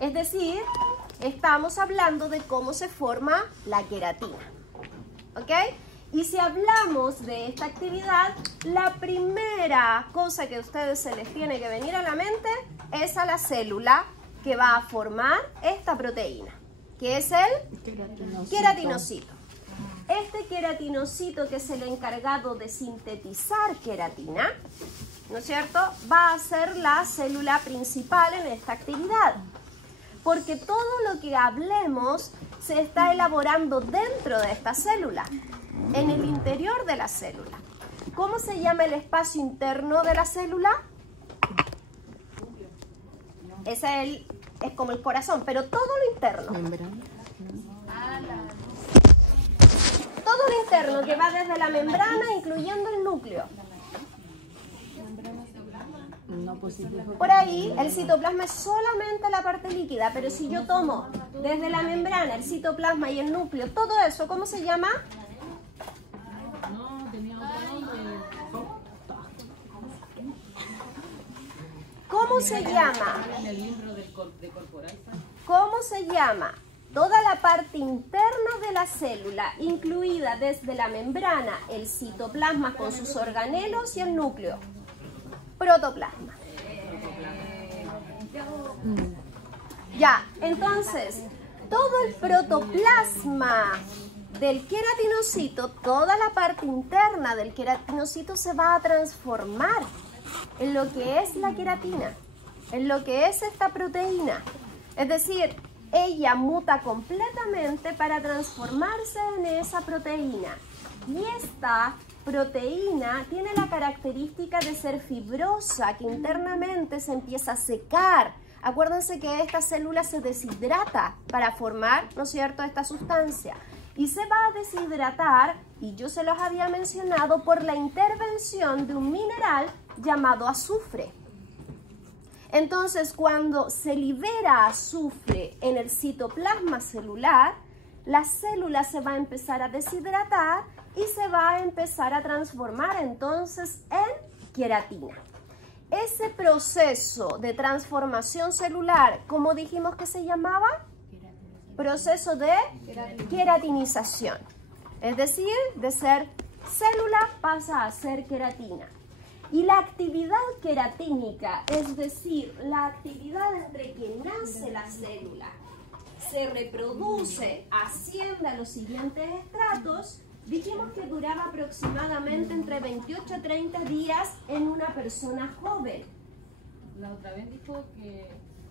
Es decir, estamos hablando de cómo se forma la queratina. ¿Ok? Y si hablamos de esta actividad, la primera cosa que a ustedes se les tiene que venir a la mente es a la célula que va a formar esta proteína, que es el queratinocito. Este queratinocito, que es el encargado de sintetizar queratina, ¿no es cierto?, va a ser la célula principal en esta actividad. Porque todo lo que hablemos se está elaborando dentro de esta célula, en el interior de la célula. ¿Cómo se llama el espacio interno de la célula? Es como el corazón, pero todo lo interno. Todo lo interno que va desde la membrana, incluyendo el núcleo. Por ahí el citoplasma es solamente la parte líquida, pero si yo tomo desde la membrana, el citoplasma y el núcleo, todo eso, ¿cómo se llama? ¿Cómo se llama? ¿Cómo se llama? Toda la parte interna de la célula, incluida desde la membrana, el citoplasma con sus organelos y el núcleo. Protoplasma. Ya, entonces, todo el protoplasma del queratinocito, toda la parte interna del queratinocito se va a transformar en lo que es la queratina, en lo que es esta proteína. Es decir, ella muta completamente para transformarse en esa proteína. Y esta proteína tiene la característica de ser fibrosa, que internamente se empieza a secar. Acuérdense que esta célula se deshidrata para formar, ¿no es cierto?, esta sustancia. Y se va a deshidratar, y yo se los había mencionado, por la intervención de un mineral llamado azufre. Entonces, cuando se libera azufre en el citoplasma celular, la célula se va a empezar a deshidratar y se va a empezar a transformar entonces en queratina. Ese proceso de transformación celular, ¿cómo dijimos que se llamaba? Proceso de queratinización. Es decir, de ser célula pasa a ser queratina. Y la actividad queratínica, es decir, la actividad entre que nace la célula, se reproduce, asciende a los siguientes estratos, dijimos que duraba aproximadamente entre 28 a 30 días en una persona joven. La otra vez dijo que,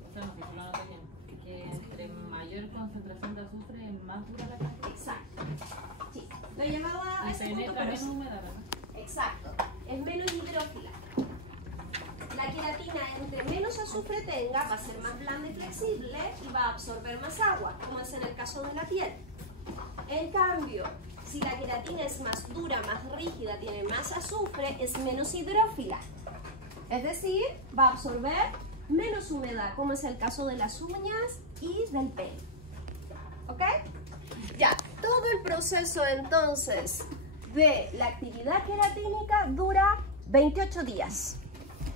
o sea, nos dijo la nota bien, que entre mayor concentración de azufre más dura la queratina. Exacto. Sí, lo llamaba a ese punto, pero es humedad, ¿verdad? exacto, es menos hidrófila. La queratina, entre menos azufre tenga, va a ser más blanda y flexible y va a absorber más agua, como es en el caso de la piel. En cambio, si la queratina es más dura, más rígida, tiene más azufre, es menos hidrófila. Es decir, va a absorber menos humedad, como es el caso de las uñas y del pelo. ¿Ok? Ya, todo el proceso entonces de la actividad queratínica dura 28 días.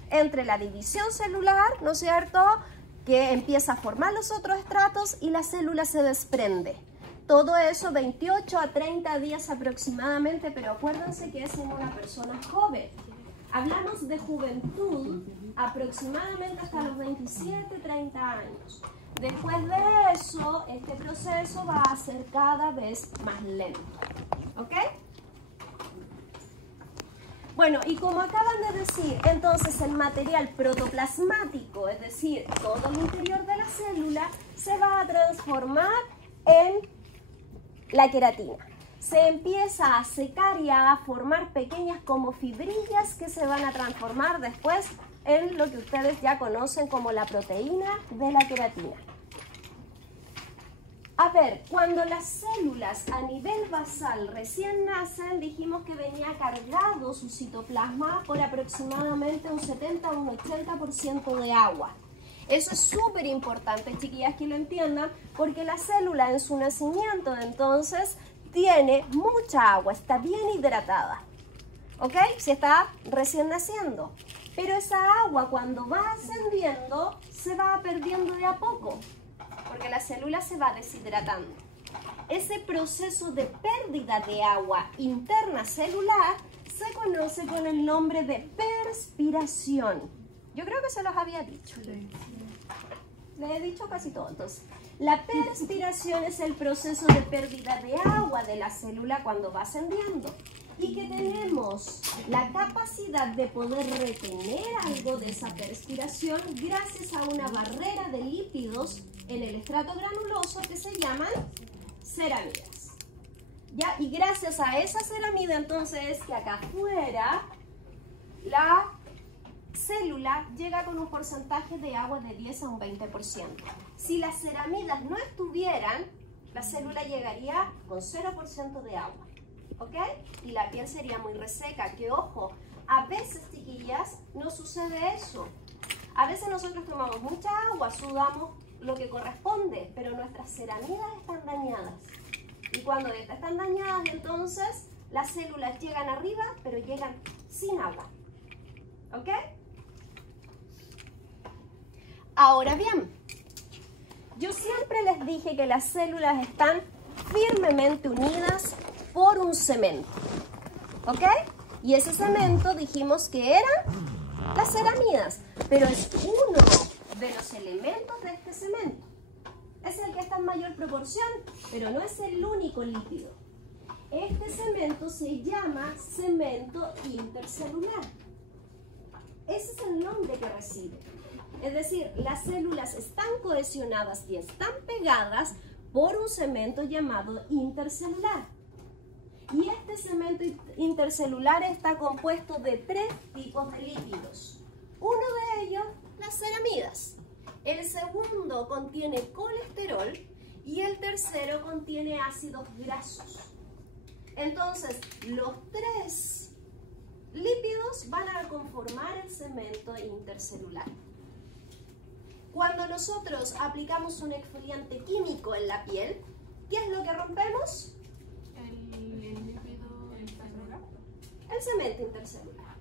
Entre la división celular, ¿no es cierto?, que empieza a formar los otros estratos y la célula se desprende. Todo eso 28 a 30 días aproximadamente, pero acuérdense que es en una persona joven. Hablamos de juventud aproximadamente hasta los 27, 30 años. Después de eso, este proceso va a ser cada vez más lento. ¿Ok? Bueno, y como acaban de decir, entonces el material protoplasmático, es decir, todo el interior de la célula, se va a transformar en la queratina. Se empieza a secar y a formar pequeñas como fibrillas que se van a transformar después en lo que ustedes ya conocen como la proteína de la queratina. A ver, cuando las células a nivel basal recién nacen, dijimos que venía cargado su citoplasma por aproximadamente un 70 o un 80% de agua. Eso es súper importante, chiquillas, que lo entiendan, porque la célula en su nacimiento entonces tiene mucha agua, está bien hidratada. ¿Ok? Si está recién naciendo. Pero esa agua cuando va ascendiendo se va perdiendo de a poco, porque la célula se va deshidratando. Ese proceso de pérdida de agua interna celular se conoce con el nombre de perspiración. Yo creo que se los había dicho. Le he dicho casi todo. Entonces, la perspiración es el proceso de pérdida de agua de la célula cuando va ascendiendo. Y que tenemos la capacidad de poder retener algo de esa perspiración gracias a una barrera de lípidos en el estrato granuloso que se llaman ceramidas. ¿Ya? Y gracias a esa ceramida entonces es que acá afuera la célula llega con un porcentaje de agua de 10 a un 20%. Si las ceramidas no estuvieran, la célula llegaría con 0% de agua. ¿Ok? Y la piel sería muy reseca. Que ojo, a veces, chiquillas, no sucede eso. A veces nosotros tomamos mucha agua, sudamos lo que corresponde, pero nuestras ceramidas están dañadas. Y cuando estas están dañadas, entonces las células llegan arriba, pero llegan sin agua. ¿Ok? Ahora bien, yo siempre les dije que las células están firmemente unidas por un cemento, ¿ok? Y ese cemento dijimos que eran las ceramidas, pero es uno de los elementos de este cemento. Es el que está en mayor proporción, pero no es el único lípido. Este cemento se llama cemento intercelular. Ese es el nombre que recibe. Es decir, las células están cohesionadas y están pegadas por un cemento llamado intercelular. Y este cemento intercelular está compuesto de 3 tipos de lípidos. Uno de ellos, las ceramidas. El segundo contiene colesterol y el tercero contiene ácidos grasos. Entonces, los 3 lípidos van a conformar el cemento intercelular. Cuando nosotros aplicamos un exfoliante químico en la piel, ¿qué es lo que rompemos? El cemento intercelular.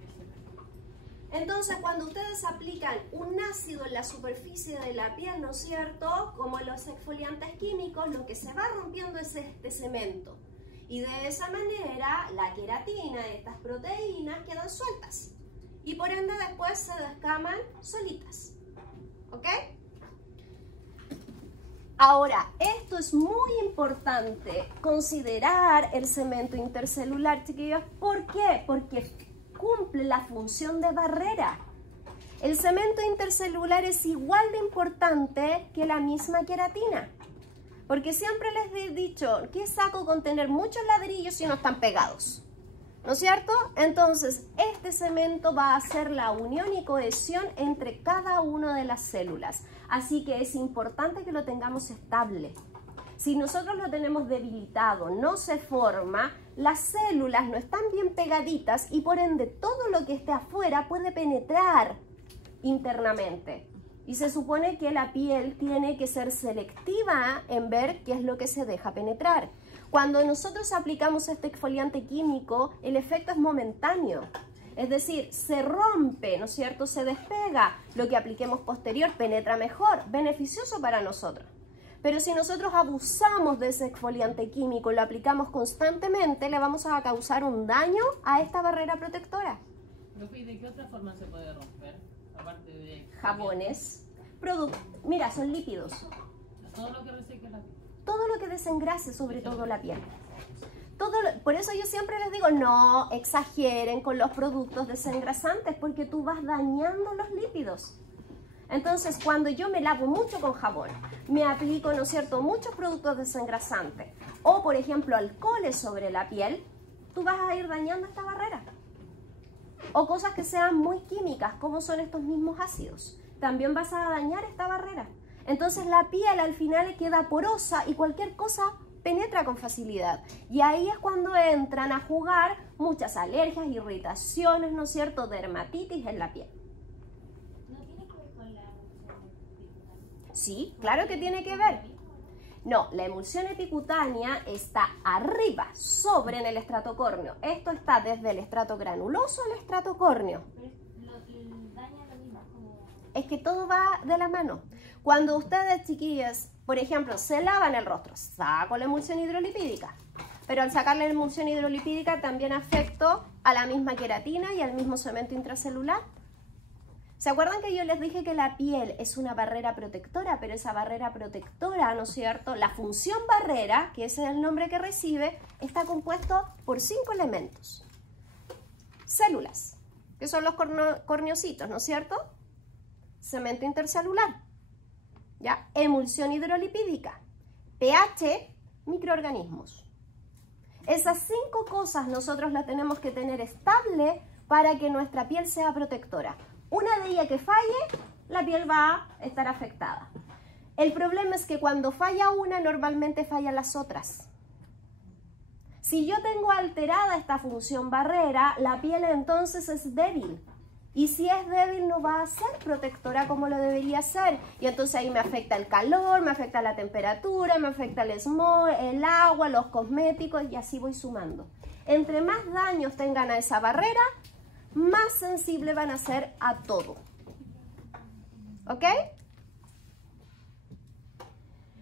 Entonces, cuando ustedes aplican un ácido en la superficie de la piel, ¿no es cierto? Como los exfoliantes químicos, lo que se va rompiendo es este cemento. Y de esa manera, la queratina, estas proteínas, quedan sueltas. Y por ende, después se descaman solitas. ¿Ok? Ahora, esto es muy importante, considerar el cemento intercelular, chiquillos. ¿Por qué? Porque cumple la función de barrera. El cemento intercelular es igual de importante que la misma queratina. Porque siempre les he dicho, ¿qué saco con tener muchos ladrillos si no están pegados? ¿No es cierto? Entonces, este cemento va a hacer la unión y cohesión entre cada una de las células. Así que es importante que lo tengamos estable. Si nosotros lo tenemos debilitado, no se forma, las células no están bien pegaditas y por ende todo lo que esté afuera puede penetrar internamente. Y se supone que la piel tiene que ser selectiva en ver qué es lo que se deja penetrar. Cuando nosotros aplicamos este exfoliante químico, el efecto es momentáneo. Es decir, se rompe, ¿no es cierto? Se despega. Lo que apliquemos posterior penetra mejor, beneficioso para nosotros. Pero si nosotros abusamos de ese exfoliante químico, lo aplicamos constantemente, le vamos a causar un daño a esta barrera protectora. ¿Y de qué otra forma se puede romper? Aparte de Jabones, mira, son lípidos. Todo lo que reseque la piel. Todo lo que desengrase, sobre todo la piel. Por eso yo siempre les digo, no exageren con los productos desengrasantes porque tú vas dañando los lípidos. Entonces, cuando yo me lavo mucho con jabón, me aplico, ¿no es cierto?, muchos productos desengrasantes o, por ejemplo, alcoholes sobre la piel, tú vas a ir dañando esta barrera. O cosas que sean muy químicas, como son estos mismos ácidos. También vas a dañar esta barrera. Entonces la piel al final queda porosa y cualquier cosa penetra con facilidad. Y ahí es cuando entran a jugar muchas alergias, irritaciones, ¿no es cierto?, dermatitis en la piel. ¿No tiene que ver con la emulsión epicutánea? Sí, claro que tiene que ver. No, la emulsión epicutánea está arriba, sobre en el estrato córneo. Esto está desde el estrato granuloso al estrato córneo. Pero Es que todo va de la mano. Cuando ustedes, chiquillas, por ejemplo, se lavan el rostro, saco la emulsión hidrolipídica. Pero al sacar la emulsión hidrolipídica también afecto a la misma queratina y al mismo cemento intracelular. ¿Se acuerdan que yo les dije que la piel es una barrera protectora? Pero esa barrera protectora, ¿no es cierto? La función barrera, que ese es el nombre que recibe, está compuesto por 5 elementos. Células, que son los corneocitos, ¿no es cierto? Cemento intercelular, ¿ya? Emulsión hidrolipídica, pH, microorganismos. Esas 5 cosas nosotros las tenemos que tener estable para que nuestra piel sea protectora. Una de ellas que falle, la piel va a estar afectada. El problema es que cuando falla una, normalmente fallan las otras. Si yo tengo alterada esta función barrera, la piel entonces es débil. Y si es débil, no va a ser protectora como lo debería ser. Y entonces ahí me afecta el calor, me afecta la temperatura, me afecta el smog, el agua, los cosméticos, y así voy sumando. Entre más daños tengan a esa barrera, más sensible van a ser a todo. ¿Ok?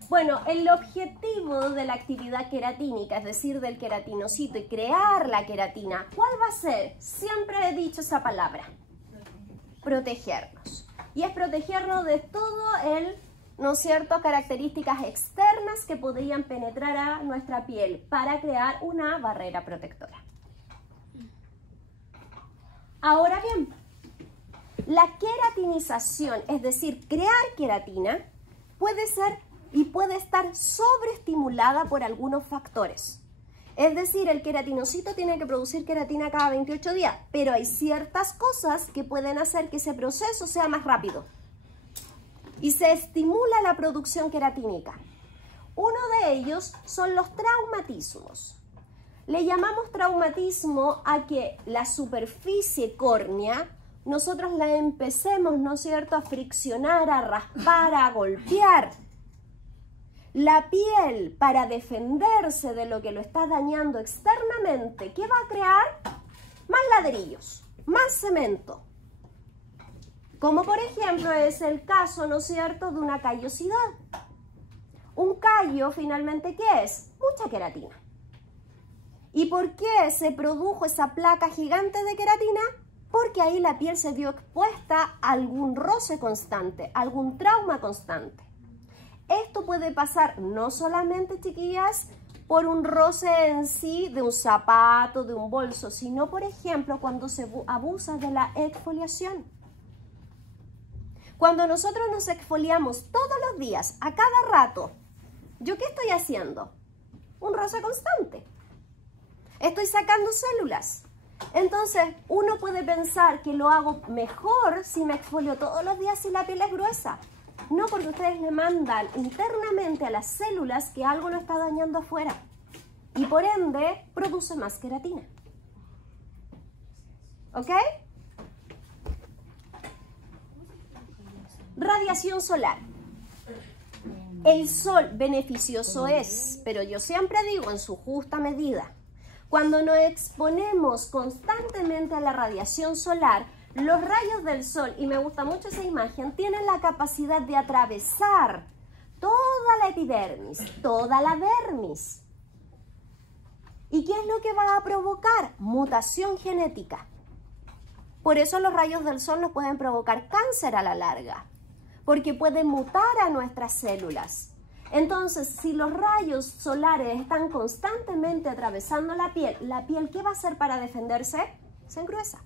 Bueno, el objetivo de la actividad queratínica, es decir, del queratinocito y crear la queratina, ¿cuál va a ser? Siempre he dicho esa palabra. Protegernos. Y es protegernos de todo el, ¿no es cierto?, características externas que podrían penetrar a nuestra piel para crear una barrera protectora. Ahora bien, la queratinización, es decir, crear queratina, puede ser y puede estar sobreestimulada por algunos factores. Es decir, el queratinocito tiene que producir queratina cada 28 días, pero hay ciertas cosas que pueden hacer que ese proceso sea más rápido. Y se estimula la producción queratínica. Uno de ellos son los traumatismos. Le llamamos traumatismo a que la superficie córnea, nosotros la empecemos, ¿no es cierto?, a friccionar, a raspar, a golpear. La piel, para defenderse de lo que lo está dañando externamente, ¿qué va a crear? Más ladrillos, más cemento. Como por ejemplo es el caso, ¿no es cierto?, de una callosidad. Un callo, finalmente, ¿qué es? Mucha queratina. ¿Y por qué se produjo esa placa gigante de queratina? Porque ahí la piel se vio expuesta a algún roce constante, algún trauma constante. Esto puede pasar no solamente, chiquillas, por un roce en sí de un zapato, de un bolso, sino, por ejemplo, cuando se abusa de la exfoliación. Cuando nosotros nos exfoliamos todos los días, a cada rato, ¿yo qué estoy haciendo? Un roce constante. Estoy sacando células. Entonces, uno puede pensar que lo hago mejor si me exfolio todos los días y la piel es gruesa. No, porque ustedes le mandan internamente a las células que algo lo está dañando afuera. Y por ende, produce más queratina. ¿Ok? Radiación solar. El sol beneficioso es, pero yo siempre digo en su justa medida. Cuando nos exponemos constantemente a la radiación solar, los rayos del sol, y me gusta mucho esa imagen, tienen la capacidad de atravesar toda la epidermis, toda la dermis. ¿Y qué es lo que va a provocar? Mutación genética. Por eso los rayos del sol nos pueden provocar cáncer a la larga, porque pueden mutar a nuestras células. Entonces, si los rayos solares están constantemente atravesando la piel, ¿qué va a hacer para defenderse? Se engruesa.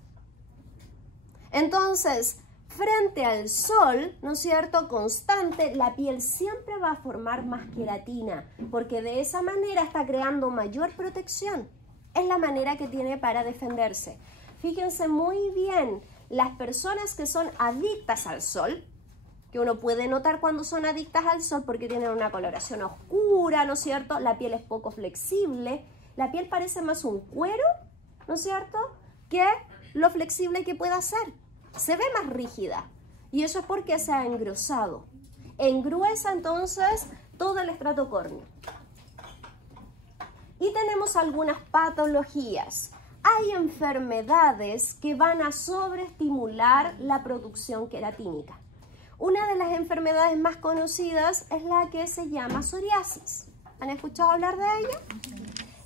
Entonces, frente al sol, ¿no es cierto?, constante, la piel siempre va a formar más queratina, porque de esa manera está creando mayor protección. Es la manera que tiene para defenderse. Fíjense muy bien, las personas que son adictas al sol, que uno puede notar cuando son adictas al sol porque tienen una coloración oscura, ¿no es cierto? La piel es poco flexible, la piel parece más un cuero, ¿no es cierto?, que lo flexible que pueda ser. Se ve más rígida y eso es porque se ha engrosado. Engruesa entonces todo el estrato córneo. Y tenemos algunas patologías. Hay enfermedades que van a sobreestimular la producción queratínica. Una de las enfermedades más conocidas es la que se llama psoriasis. ¿Han escuchado hablar de ella?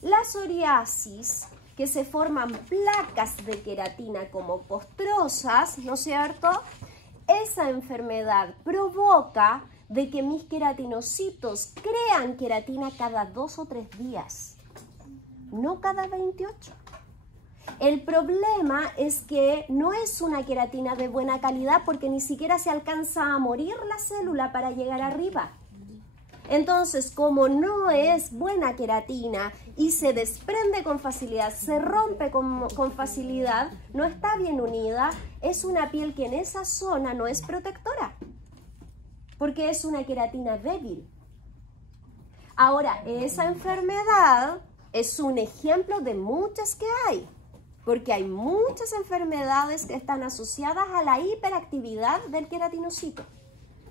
La psoriasis, que se forman placas de queratina como costrosas, ¿no es cierto? Esa enfermedad provoca de que mis queratinocitos crean queratina cada 2 o 3 días, no cada 28. El problema es que no es una queratina de buena calidad porque ni siquiera se alcanza a morir la célula para llegar arriba. Entonces, como no es buena queratina y se desprende con facilidad, se rompe con facilidad, no está bien unida, es una piel que en esa zona no es protectora, porque es una queratina débil. Ahora, esa enfermedad es un ejemplo de muchas que hay, porque hay muchas enfermedades que están asociadas a la hiperactividad del queratinocito,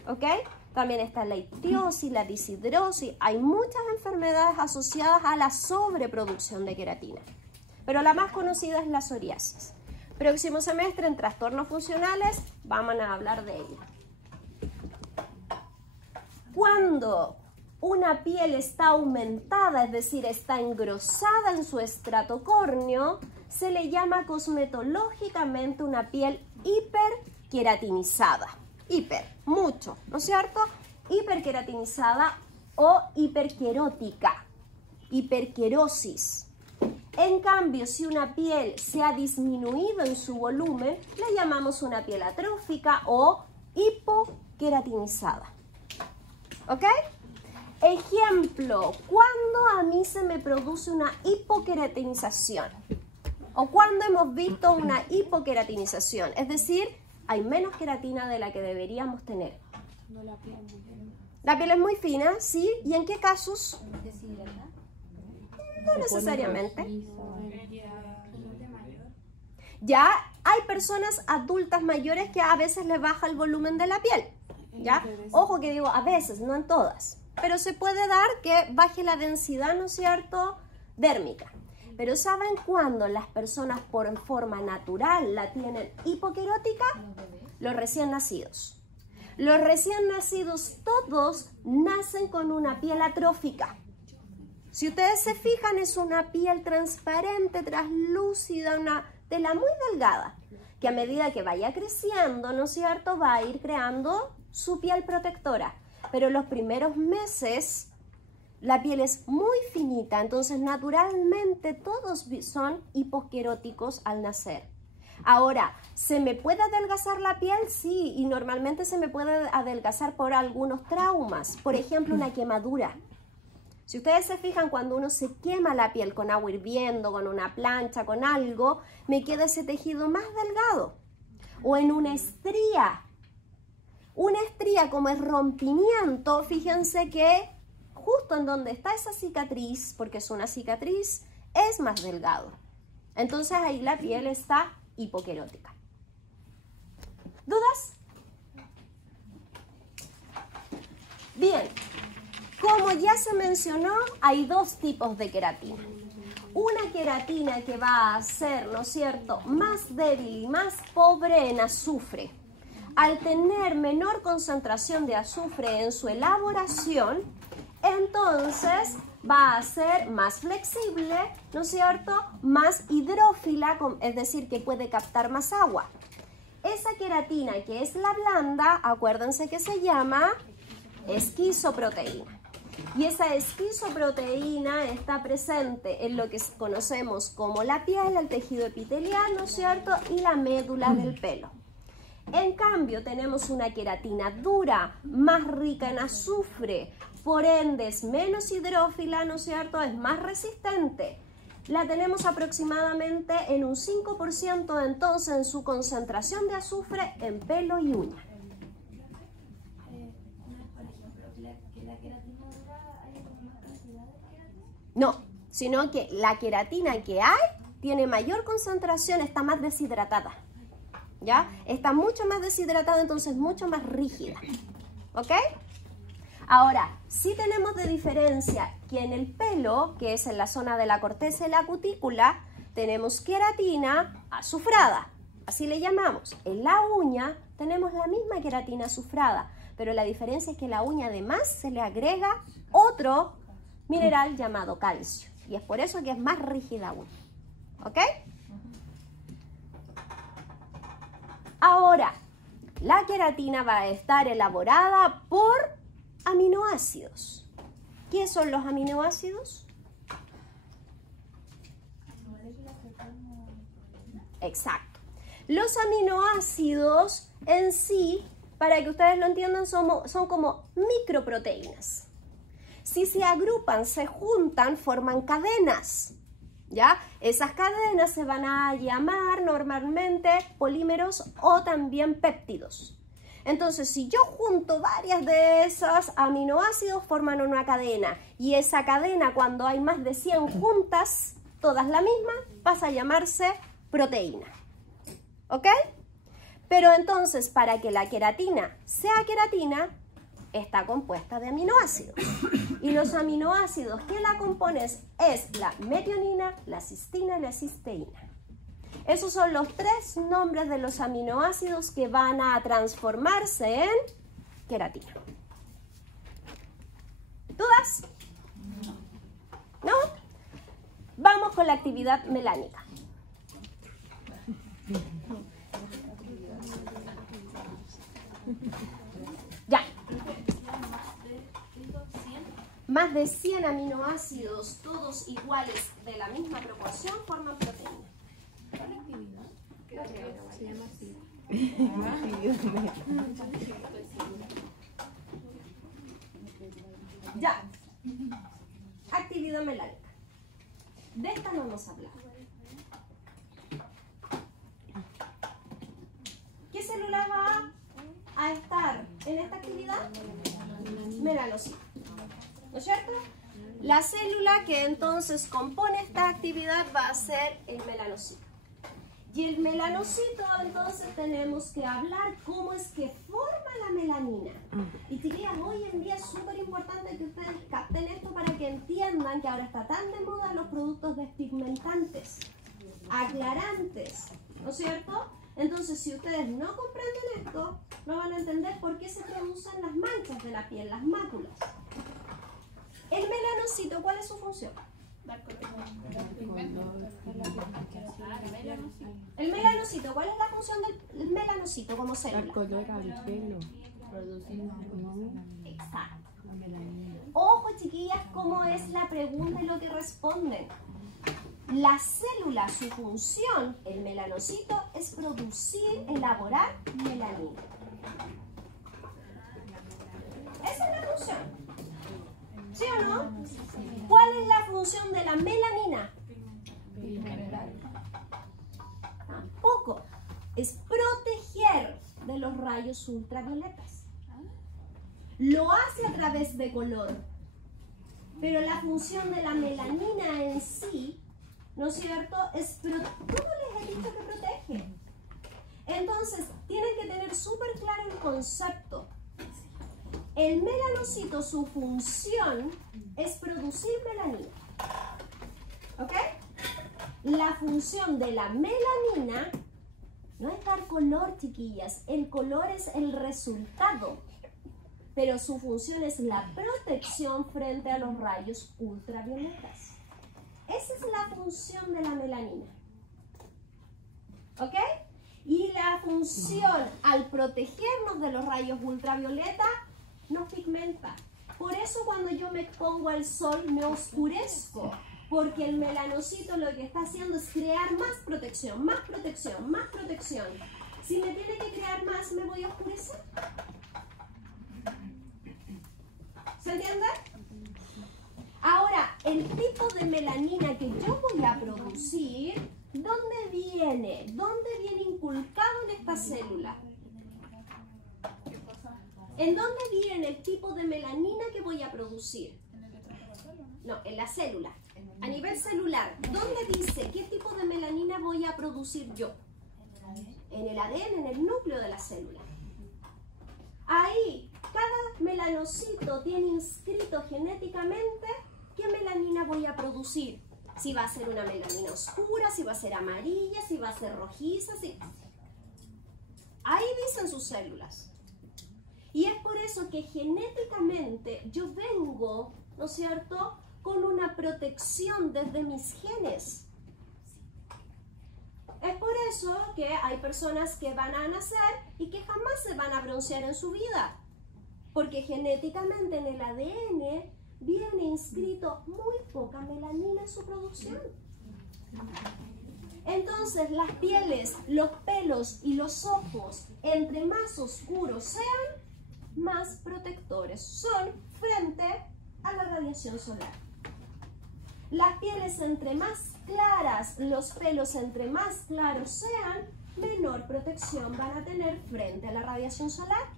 ¿ok? También está la ictiosis, la deshidrosis. Hay muchas enfermedades asociadas a la sobreproducción de queratina. Pero la más conocida es la psoriasis. Próximo semestre, en trastornos funcionales, vamos a hablar de ella. Cuando una piel está aumentada, es decir, está engrosada en su estrato córneo, se le llama cosmetológicamente una piel hiperqueratinizada. Hiper, mucho, ¿no es cierto? Hiperqueratinizada o hiperquerótica, hiperquerosis. En cambio, si una piel se ha disminuido en su volumen, le llamamos una piel atrófica o hipoqueratinizada. ¿Ok? Ejemplo, ¿cuándo a mí se me produce una hipoqueratinización? ¿O cuándo hemos visto una hipoqueratinización? Es decir, hay menos queratina de la que deberíamos tener. No, la piel es muy fina. La piel es muy fina, ¿sí? ¿Y en qué casos? ¿Deshidratada? No necesariamente. Ya hay personas adultas mayores que a veces les baja el volumen de la piel, ¿ya? Ojo que digo a veces, no en todas. Pero se puede dar que baje la densidad, ¿no es cierto?, dérmica. Pero ¿saben cuándo las personas por forma natural la tienen hipoquerótica? Los recién nacidos. Los recién nacidos todos nacen con una piel atrófica. Si ustedes se fijan, es una piel transparente, translúcida, una tela muy delgada, que a medida que vaya creciendo, ¿no es cierto?, va a ir creando su piel protectora. Pero los primeros meses la piel es muy finita, entonces naturalmente todos son hipoqueróticos al nacer. Ahora, ¿se me puede adelgazar la piel? Sí, y normalmente se me puede adelgazar por algunos traumas, por ejemplo, una quemadura. Si ustedes se fijan, cuando uno se quema la piel con agua hirviendo, con una plancha, con algo, me queda ese tejido más delgado. O en una estría. Una estría como es rompimiento, fíjense que justo en donde está esa cicatriz, porque es una cicatriz, es más delgado. Entonces ahí la piel está hipoquerótica. ¿Dudas? Bien, como ya se mencionó, hay dos tipos de queratina. Una queratina que va a ser, ¿no es cierto?, más débil y más pobre en azufre. Al tener menor concentración de azufre en su elaboración, entonces va a ser más flexible, ¿no es cierto?, más hidrófila, es decir, que puede captar más agua. Esa queratina que es la blanda, acuérdense que se llama esquizoproteína. Y esa esquizoproteína está presente en lo que conocemos como la piel, el tejido epitelial, ¿no es cierto?, y la médula del pelo. En cambio, tenemos una queratina dura, más rica en azufre, por ende es menos hidrófila, ¿no es cierto?, es más resistente. La tenemos aproximadamente en un 5% entonces en su concentración de azufre en pelo y uña. No, sino que la queratina que hay tiene mayor concentración, está más deshidratada. ¿Ya? Está mucho más deshidratada, entonces mucho más rígida. ¿Ok? Ahora, sí tenemos de diferencia que en el pelo, que es en la zona de la corteza y la cutícula, tenemos queratina azufrada, así le llamamos. En la uña tenemos la misma queratina azufrada, pero la diferencia es que a la uña además se le agrega otro mineral llamado calcio. Y es por eso que es más rígida aún. ¿Ok? Ahora, la queratina va a estar elaborada por aminoácidos. ¿Qué son los aminoácidos? Exacto. Los aminoácidos en sí, para que ustedes lo entiendan, son como microproteínas. Si se agrupan, se juntan, forman cadenas, ¿ya? Esas cadenas se van a llamar normalmente polímeros o también péptidos. Entonces, si yo junto varias de esos aminoácidos, forman una cadena. Y esa cadena, cuando hay más de 100 juntas, todas la misma, pasa a llamarse proteína. ¿Ok? Pero entonces, para que la queratina sea queratina, está compuesta de aminoácidos. Y los aminoácidos que la componen es la metionina, la cistina y la cisteína. Esos son los 3 nombres de los aminoácidos que van a transformarse en queratina. ¿Dudas? ¿No? Vamos con la actividad melánica. Ya. Más de 100 aminoácidos, todos iguales de la misma proporción, forman proteína. ¿Cuál actividad? Se llama así. Ya. Actividad melánica. De esta no vamos a hablar. ¿Qué célula va a estar en esta actividad? Melanocito. ¿No es cierto? La célula que entonces compone esta actividad va a ser el melanocito. Y el melanocito, entonces tenemos que hablar cómo es que forma la melanina. Y chiquillas, hoy en día es súper importante que ustedes capten esto para que entiendan que ahora está tan de moda los productos despigmentantes, aclarantes, ¿no es cierto? Entonces, si ustedes no comprenden esto, no van a entender por qué se producen las manchas de la piel, las máculas. El melanocito, ¿cuál es su función? El melanocito, ¿cuál es la función del melanocito como célula? Dar color al pelo. Exacto. Ojo, chiquillas, cómo es la pregunta y lo que responden. La célula, su función, el melanocito, es producir, elaborar melanina. Esa es la función. ¿Sí o no? ¿Cuál es la función de la melanina? Tampoco. Es proteger de los rayos ultravioletas. Lo hace a través de color. Pero la función de la melanina en sí, ¿no es cierto? Es ¿cómo les he dicho que protege? Entonces, tienen que tener súper claro el concepto. El melanocito, su función es producir melanina. ¿Ok? La función de la melanina no es dar color, chiquillas. El color es el resultado. Pero su función es la protección frente a los rayos ultravioletas. Esa es la función de la melanina. ¿Ok? Y la función al protegernos de los rayos ultravioleta nos pigmenta. Por eso cuando yo me expongo al sol me oscurezco. Porque el melanocito lo que está haciendo es crear más protección, más protección, más protección. Si me tiene que crear más, me voy a oscurecer. ¿Se entiende? Ahora, el tipo de melanina que yo voy a producir, ¿dónde viene? ¿Dónde viene inculcado en esta célula? ¿En dónde viene el tipo de melanina que voy a producir? No, en la célula. A nivel celular, ¿dónde dice qué tipo de melanina voy a producir yo? En el ADN, en el núcleo de la célula. Ahí, cada melanocito tiene inscrito genéticamente qué melanina voy a producir. Si va a ser una melanina oscura, si va a ser amarilla, si va a ser rojiza, si... Ahí dicen sus células. Y es por eso que genéticamente yo vengo, ¿no es cierto?, con una protección desde mis genes. Es por eso que hay personas que van a nacer y que jamás se van a broncear en su vida. Porque genéticamente en el ADN viene inscrito muy poca melanina en su producción. Entonces las pieles, los pelos y los ojos, entre más oscuros sean, más protectores son frente a la radiación solar. Las pieles entre más claras, los pelos entre más claros sean, menor protección van a tener frente a la radiación solar.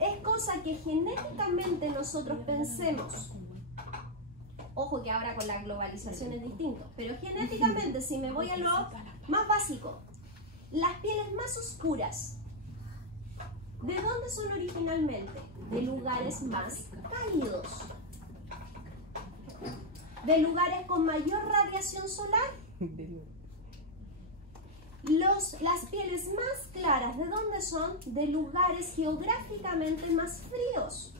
Es cosa que genéticamente nosotros pensemos. Ojo que ahora con la globalización es distinto, pero genéticamente, si me voy a lo más básico, las pieles más oscuras, ¿de dónde son originalmente? De lugares más cálidos. De lugares con mayor radiación solar. Las pieles más claras, ¿de dónde son? De lugares geográficamente más fríos.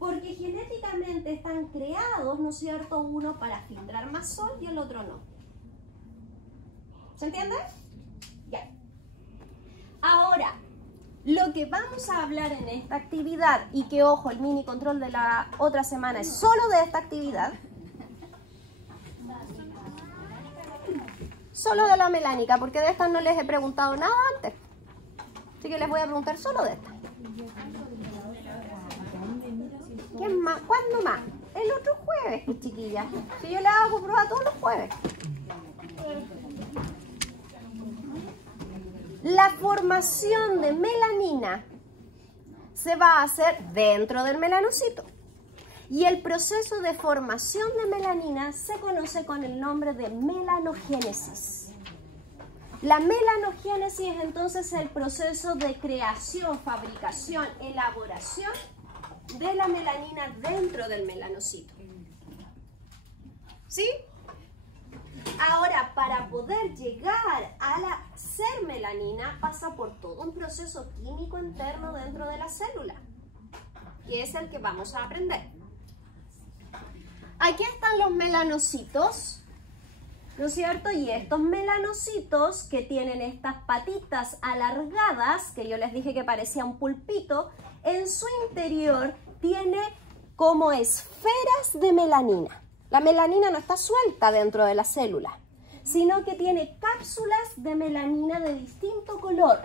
Porque genéticamente están creados, ¿no es cierto?, uno para filtrar más sol y el otro no. ¿Se entiende? Ya. Ahora, lo que vamos a hablar en esta actividad, y que ojo, el mini control de la otra semana es solo de esta actividad, solo de la melánica, porque de esta no les he preguntado nada antes. Así que les voy a preguntar solo de esta. ¿Quién más? ¿Cuándo más? El otro jueves, pues, chiquillas. Si yo le hago prueba todos los jueves. La formación de melanina se va a hacer dentro del melanocito. Y el proceso de formación de melanina se conoce con el nombre de melanogénesis. La melanogénesis es entonces el proceso de creación, fabricación, elaboración de la melanina dentro del melanocito. ¿Sí? Ahora, para poder llegar a ser melanina, pasa por todo un proceso químico interno dentro de la célula, que es el que vamos a aprender. Aquí están los melanocitos, ¿no es cierto? Y estos melanocitos que tienen estas patitas alargadas, que yo les dije que parecía un pulpito, en su interior tiene como esferas de melanina. La melanina no está suelta dentro de la célula, sino que tiene cápsulas de melanina de distinto color.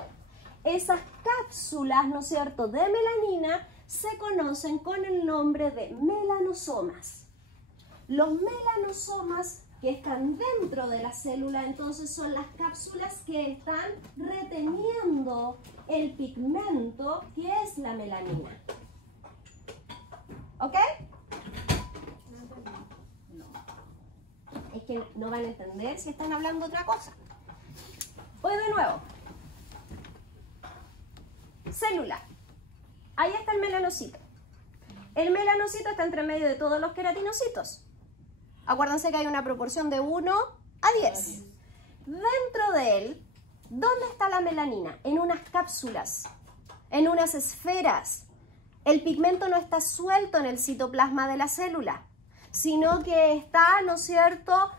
Esas cápsulas, ¿no es cierto?, de melanina se conocen con el nombre de melanosomas. Los melanosomas que están dentro de la célula, entonces, son las cápsulas que están reteniendo el pigmento que es la melanina. ¿Ok? Es que no van a entender si están hablando otra cosa. Voy de nuevo. Célula. Ahí está el melanocito. El melanocito está entre medio de todos los queratinocitos. Acuérdense que hay una proporción de 1 a 10. Dentro de él, ¿dónde está la melanina? En unas cápsulas, en unas esferas. El pigmento no está suelto en el citoplasma de la célula, sino que está, ¿no es cierto?,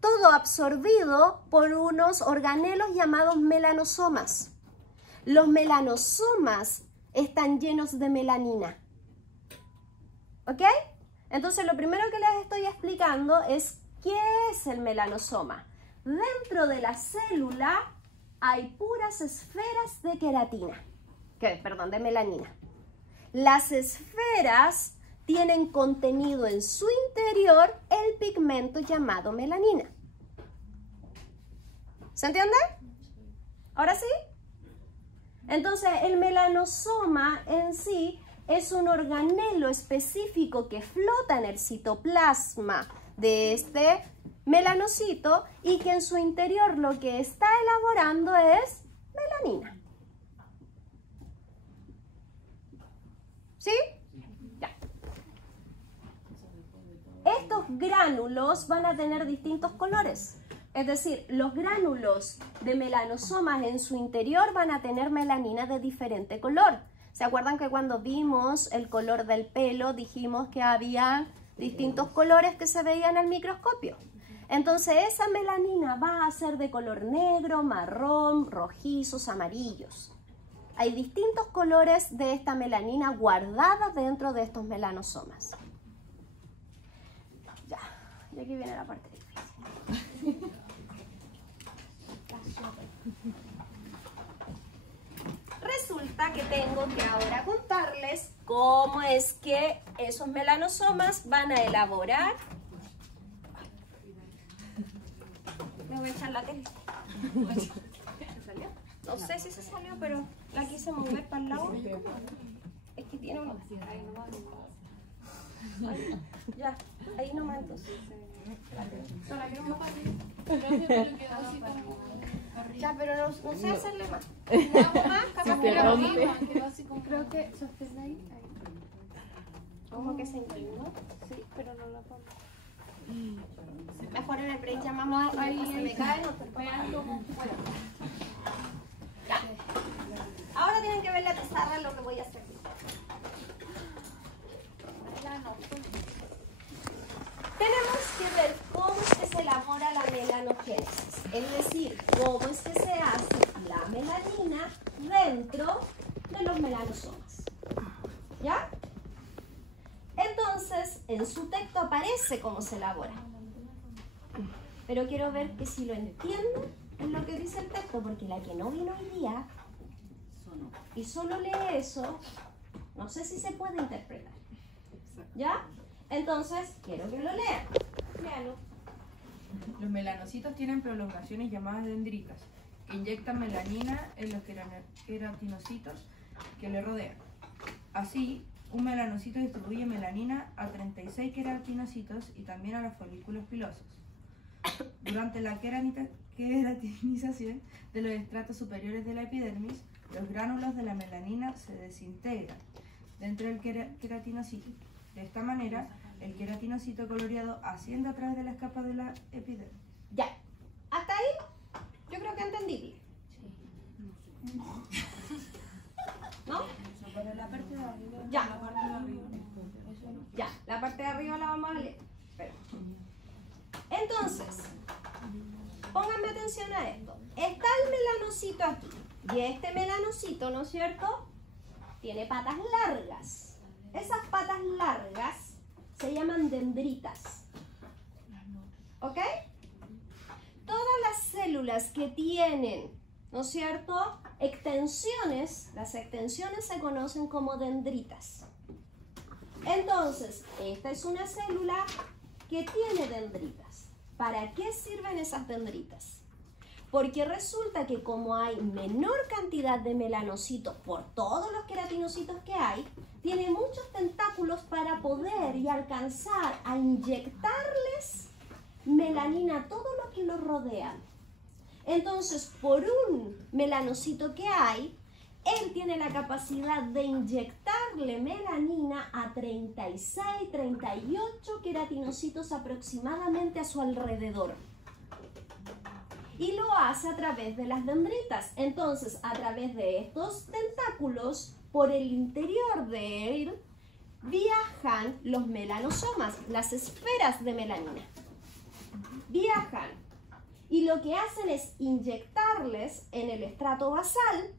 todo absorbido por unos organelos llamados melanosomas. Los melanosomas están llenos de melanina. ¿Ok? Entonces, lo primero que les estoy explicando es qué es el melanosoma. Dentro de la célula hay puras esferas de queratina, de melanina. Las esferas tienen contenido en su interior el pigmento llamado melanina. ¿Se entiende? ¿Ahora sí? Entonces, el melanosoma en sí es un organelo específico que flota en el citoplasma de este melanocito y que en su interior lo que está elaborando es melanina. ¿Sí? Ya. Estos gránulos van a tener distintos colores. Es decir, los gránulos de melanosomas en su interior van a tener melanina de diferente color. ¿Se acuerdan que cuando vimos el color del pelo dijimos que había distintos colores que se veían al microscopio? Entonces esa melanina va a ser de color negro, marrón, rojizos, amarillos. Hay distintos colores de esta melanina guardada dentro de estos melanosomas. Ya, y aquí viene la parte difícil. Resulta que tengo que ahora contarles cómo es que esos melanosomas van a elaborar. Me voy a echar la tele. ¿Se salió? No sé si se salió, pero la quise mover para el lado. Es que tiene unos... Ya, ahí nomás entonces. Solo quiero más ya, pero no sé hacerle más. Capaz que lo mismo. Creo que sostén ahí. ¿Cómo que se inclinó? Sí, pero no lo pongo. Mejor en el break llamamos a alguien. Se me cae, ya. Ahora tienen que ver la pizarra lo que voy a hacer. Tenemos que ver cómo es que se elabora la melanogénesis, es decir, cómo es que se hace la melanina dentro de los melanosomas. ¿Ya? Entonces, en su texto aparece cómo se elabora. Pero quiero ver que si lo entienden en lo que dice el texto, porque la que no vino hoy día y solo lee eso, no sé si se puede interpretar. ¿Ya? Entonces, quiero que lo lean. Léalo. Los melanocitos tienen prolongaciones llamadas dendritas, que inyectan melanina en los queratinocitos que le rodean. Así, un melanocito distribuye melanina a 36 queratinocitos y también a los folículos pilosos. Durante la queratinización de los estratos superiores de la epidermis, los gránulos de la melanina se desintegran dentro del queratinocito. De esta manera, el queratinocito coloreado asciende a través de las capas de la epidermis. Ya, hasta ahí yo creo que entendí. ¿No? La parte de arriba. Ya. La parte de arriba. Ya, la parte de arriba la vamos a leer. Entonces, pónganme atención a esto. Está el melanocito aquí. Y este melanocito, ¿no es cierto?, tiene patas largas. Esas patas largas se llaman dendritas. ¿Ok? Todas las células que tienen, ¿no es cierto?, extensiones, las extensiones se conocen como dendritas. Entonces, esta es una célula que tiene dendritas. ¿Para qué sirven esas dendritas? Porque resulta que como hay menor cantidad de melanocitos por todos los queratinocitos que hay, tiene muchos tentáculos para poder y alcanzar a inyectarles melanina a todo lo que los rodean. Entonces, por un melanocito que hay, él tiene la capacidad de inyectarle melanina a 36, 38 queratinocitos aproximadamente a su alrededor. Y lo hace a través de las dendritas. Entonces, a través de estos tentáculos, por el interior de él, viajan los melanosomas, las esferas de melanina. Viajan. Y lo que hacen es inyectarles en el estrato basal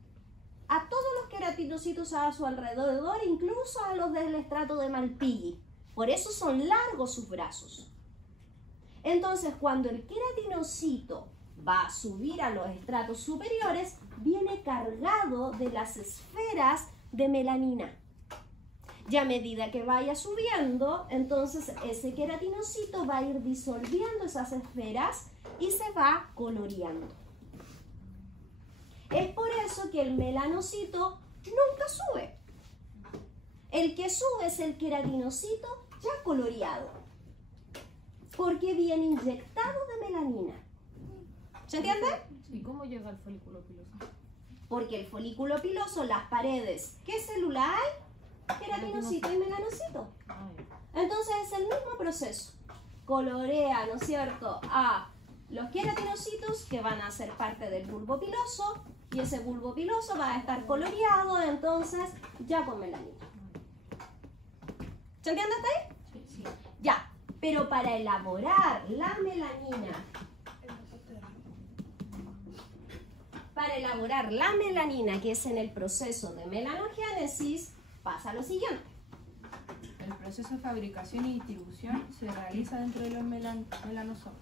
a todos los queratinocitos a su alrededor, incluso a los del estrato de Malpighi. Por eso son largos sus brazos. Entonces, cuando el queratinocito va a subir a los estratos superiores, viene cargado de las esferas de melanina. Y a medida que vaya subiendo, entonces ese queratinocito va a ir disolviendo esas esferas y se va coloreando. Es por eso que el melanocito nunca sube. El que sube es el queratinocito ya coloreado, porque viene inyectado de melanina. ¿Se entiende? ¿Y cómo llega al folículo piloso? Porque el folículo piloso, las paredes, ¿qué célula hay? Queratinocito y melanocito. Entonces es el mismo proceso. Colorea, ¿no es cierto?, a los queratinocitos que van a ser parte del bulbo piloso, y ese bulbo piloso va a estar coloreado entonces ya con melanina. ¿Se entiende hasta ahí? Sí. Ya, pero para elaborar la melanina, que es en el proceso de melanogénesis, pasa lo siguiente. El proceso de fabricación y distribución se realiza dentro de los melanosomas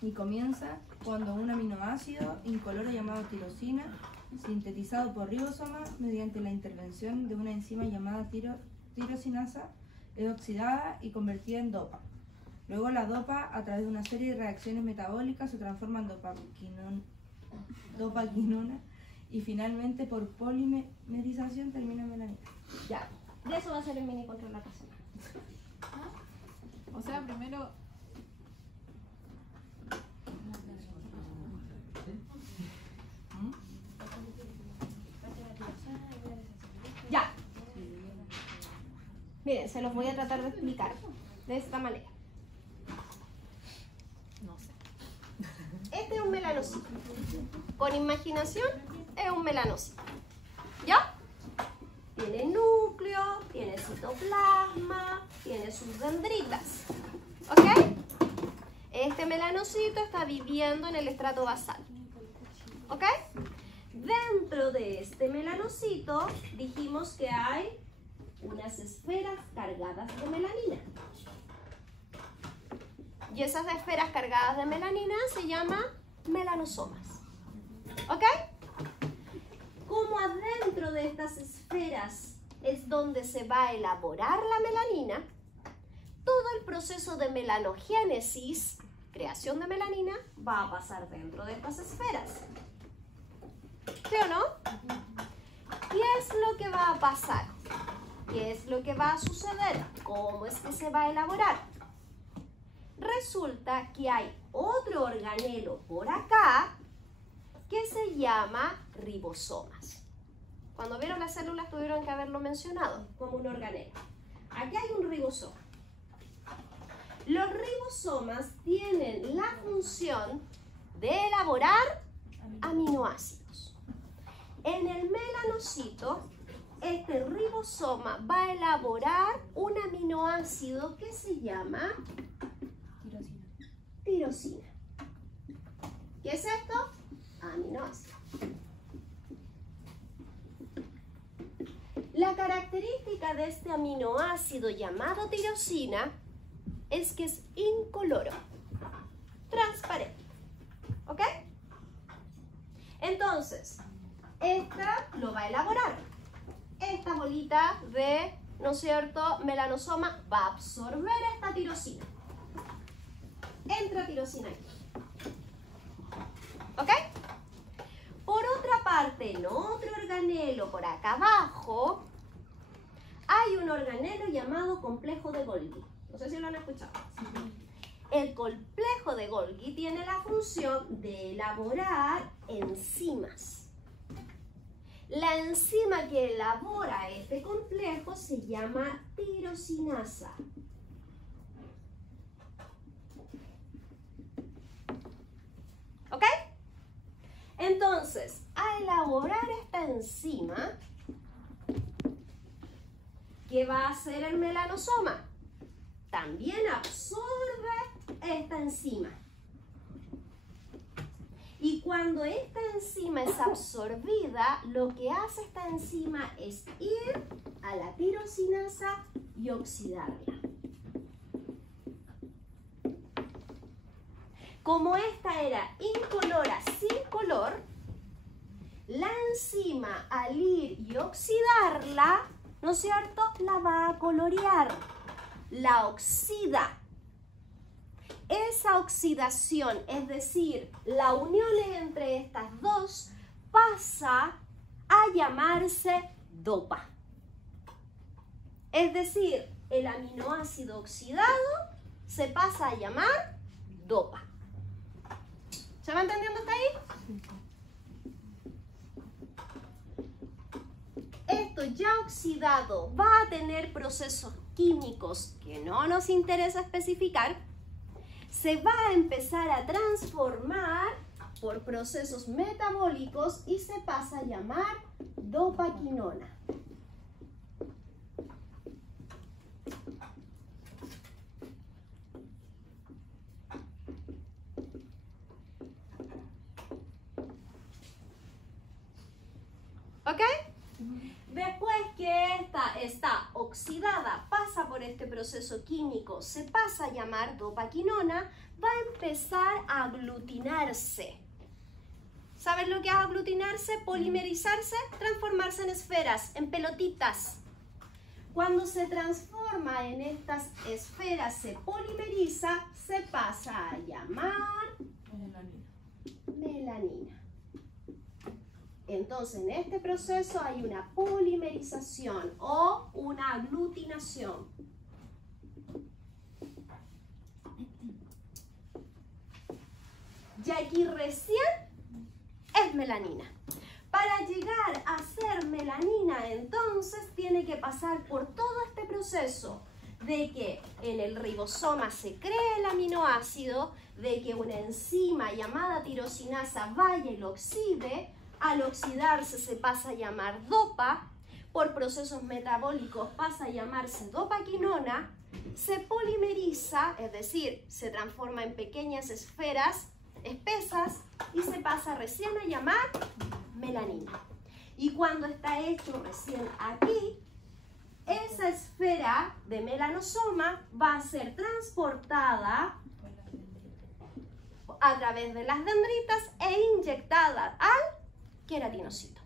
y comienza cuando un aminoácido incoloro llamado tirosina, sintetizado por ribosomas mediante la intervención de una enzima llamada tirosinasa, es oxidada y convertida en dopa. Luego la dopa, a través de una serie de reacciones metabólicas, se transforma en dopaquinona y finalmente por polimerización termina en melanina. Ya, de eso va a ser el mini control la próxima. O sea, primero. Ya. Miren, se los voy a tratar de explicar de esta manera. No sé. Este es un melanocito. Con imaginación, es un melanocito. ¿Ya? Tiene núcleo, tiene citoplasma, tiene sus dendritas. ¿Ok? Este melanocito está viviendo en el estrato basal. ¿Ok? Dentro de este melanocito dijimos que hay unas esferas cargadas de melanina. Y esas esferas cargadas de melanina se llaman melanosomas. ¿Ok? Como adentro de estas esferas es donde se va a elaborar la melanina, todo el proceso de melanogénesis, creación de melanina, va a pasar dentro de estas esferas. ¿Sí o no? ¿Qué es lo que va a pasar? ¿Qué es lo que va a suceder? ¿Cómo es que se va a elaborar? Resulta que hay otro organelo por acá que se llama ribosomas. Cuando vieron las células tuvieron que haberlo mencionado como un organelo. Aquí hay un ribosoma. Los ribosomas tienen la función de elaborar aminoácidos. En el melanocito, este ribosoma va a elaborar un aminoácido que se llama tirosina. ¿Qué es esto? Aminoácido. La característica de este aminoácido llamado tirosina es que es incoloro, transparente. ¿Ok? Entonces, esta lo va a elaborar. Esta bolita de, ¿no es cierto?, melanosoma va a absorber esta tirosina. Entra tirosina aquí. ¿Ok? Por otra parte, en otro organelo por acá abajo, hay un organelo llamado complejo de Golgi. No sé si lo han escuchado. El complejo de Golgi tiene la función de elaborar enzimas. La enzima que elabora este complejo se llama tirosinasa. ¿Ok? Entonces, a elaborar esta enzima, ¿qué va a hacer el melanosoma? También absorbe esta enzima. Y cuando esta enzima es absorbida, lo que hace esta enzima es ir a la tirosinasa y oxidarla. Como esta era incolora, sin color, la enzima al ir y oxidarla, ¿no es cierto?, la va a colorear, la oxida. Esa oxidación, es decir, la unión entre estas dos, pasa a llamarse dopa. Es decir, el aminoácido oxidado se pasa a llamar dopa. ¿Se va entendiendo hasta ahí? Esto ya oxidado va a tener procesos químicos que no nos interesa especificar. se va a empezar a transformar por procesos metabólicos y se pasa a llamar dopaquinona. ¿Ok? Después que esta está oxidada, pasa por este proceso químico, se pasa a llamar dopaquinona, va a empezar a aglutinarse. ¿Saben lo que es aglutinarse? Polimerizarse, transformarse en esferas, en pelotitas. Cuando se transforma en estas esferas, se polimeriza, se pasa a llamar melanina. Entonces, en este proceso hay una polimerización o una aglutinación. Y aquí recién es melanina. Para llegar a ser melanina, entonces, tiene que pasar por todo este proceso de que en el ribosoma se cree el aminoácido, de que una enzima llamada tirosinasa vaya y lo oxide. Al oxidarse se pasa a llamar dopa, por procesos metabólicos pasa a llamarse dopaquinona, se polimeriza, es decir, se transforma en pequeñas esferas espesas y se pasa recién a llamar melanina. Y cuando está hecho recién aquí, esa esfera de melanosoma va a ser transportada a través de las dendritas e inyectada al queratinocito.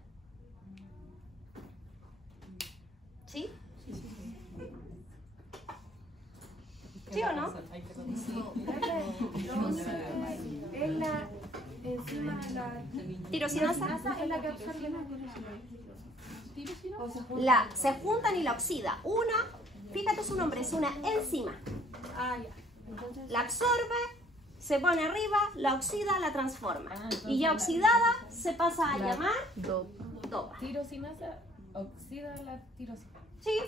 ¿Sí? ¿Sí o no? Es la enzima de la Tirosinasa. es la que absorbe Se juntan y la oxida. Una, fíjate su nombre, es una enzima. La absorbe, se pone arriba, la oxida, la transforma. Y ya oxidada se pasa a llamar dopa. Tirosinasa oxida la tirosina. Sí,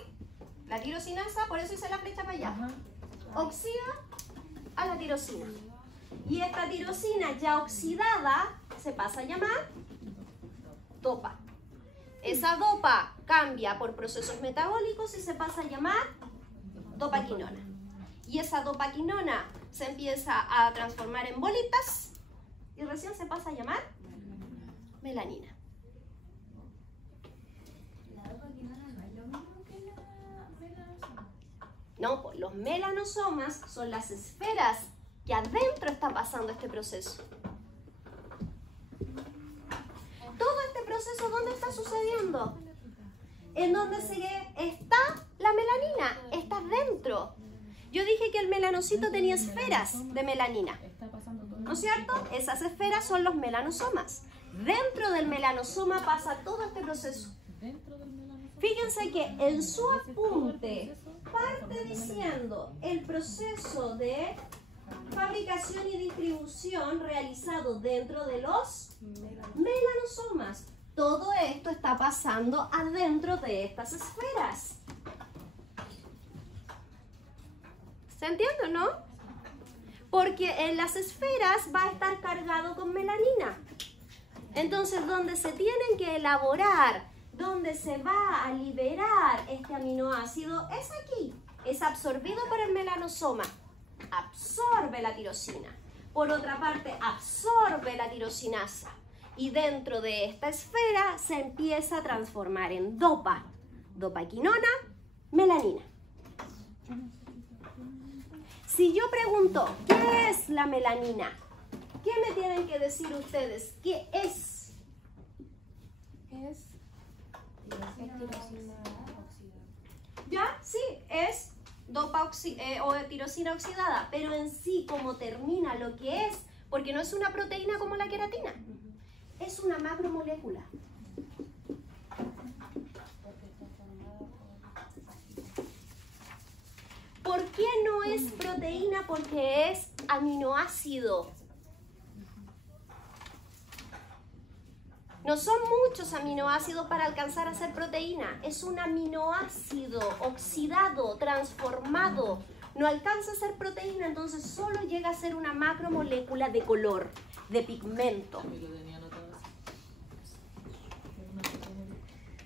la tirosinasa, por eso hice la flecha para allá. Ajá. Oxida a la tirosina. Y esta tirosina ya oxidada se pasa a llamar dopa. Esa dopa cambia por procesos metabólicos y se pasa a llamar dopaquinona. Y esa dopaquinona se empieza a transformar en bolitas y recién se pasa a llamar melanina. La dopaquinona no es lo mismo que la melanosoma. No, pues los melanosomas son las esferas que adentro está pasando este proceso. Todo este proceso, ¿dónde está sucediendo? En donde está la melanina, está dentro. Yo dije que el melanocito tenía esferas de melanina, ¿no es cierto? Esas esferas son los melanosomas. Dentro del melanosoma pasa todo este proceso. Fíjense que en su apunte parte diciendo el proceso de fabricación y distribución realizado dentro de los melanosomas. Todo esto está pasando adentro de estas esferas. ¿Se entiende, no? Porque en las esferas va a estar cargado con melanina. Entonces, donde se tienen que elaborar, donde se va a liberar este aminoácido, es aquí. Es absorbido por el melanosoma. Absorbe la tirosina. Por otra parte, absorbe la tirosinasa. Y dentro de esta esfera se empieza a transformar en dopa. Dopaquinona, melanina. Si yo pregunto, ¿qué es la melanina? ¿Qué me tienen que decir ustedes? ¿Qué es? es tirosina oxidada. ¿Ya? Sí, es dopa o tirosina oxidada, pero en sí, como termina lo que es, porque no es una proteína como la queratina, es una macromolécula. ¿Por qué no es proteína? Porque es aminoácido. No son muchos aminoácidos para alcanzar a ser proteína. Es un aminoácido oxidado, transformado. no alcanza a ser proteína, entonces solo llega a ser una macromolécula de color, de pigmento. También lo tenía anotado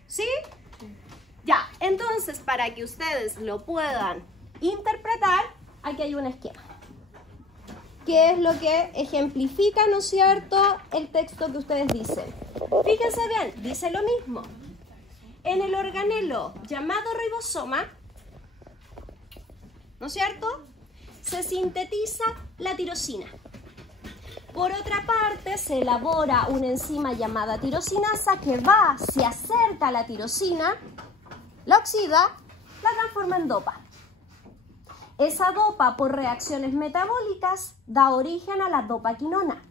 así. ¿Sí? Ya, entonces para que ustedes lo puedan interpretar, aquí hay un esquema. ¿Qué es lo que ejemplifica, ¿no es cierto?, el texto que ustedes dicen. Fíjense bien, dice lo mismo. En el organelo llamado ribosoma, ¿no es cierto?, se sintetiza la tirosina. Por otra parte, se elabora una enzima llamada tirosinasa que va, se acerca a la tirosina, la oxida, la transforma en dopa. Esa dopa, por reacciones metabólicas, da origen a la dopaquinona.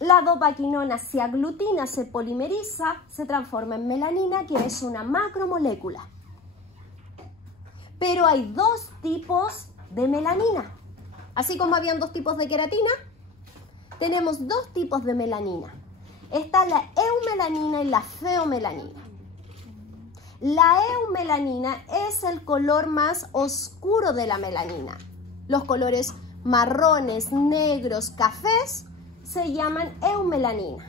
La dopaquinona se aglutina, se polimeriza, se transforma en melanina, que es una macromolécula. Pero hay dos tipos de melanina. Así como habían dos tipos de queratina, tenemos dos tipos de melanina. Está la eumelanina y la feomelanina. La eumelanina es el color más oscuro de la melanina. Los colores marrones, negros, cafés se llaman eumelanina.